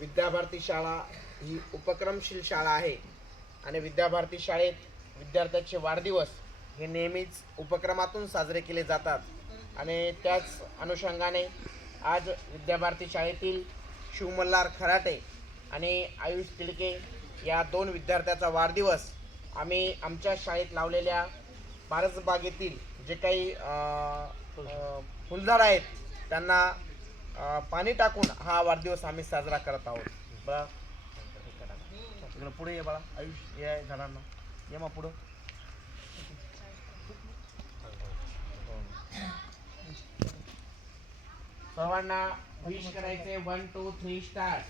विद्याभारती शाळा ही उपक्रमशील शाळा आहे. आणि विद्याभारती शाळेत विद्यार्थ्यांचे वाढदिवस हे नेहमीच उपक्रमातून साजरे केले जातात. आणि त्याच अनुषंगाने आज विद्याभारती शाळेतील शिवमल्हार खराटे आणि आयुष तिडके या दोन विद्यार्थ्याचा वाढदिवस आम्ही आमच्या शाळेत लावलेल्या बारसबागेतील जे काही फुलझाड आहेत त्यांना पाणी टाकून हा वाढदिवस आम्ही साजरा करत आहोत. बळा इकडं पुढे ये बाळा. आयुष ये झाडांना. ये मग पुढं. सर्वांना विश करायचे वन टू थ्री स्टार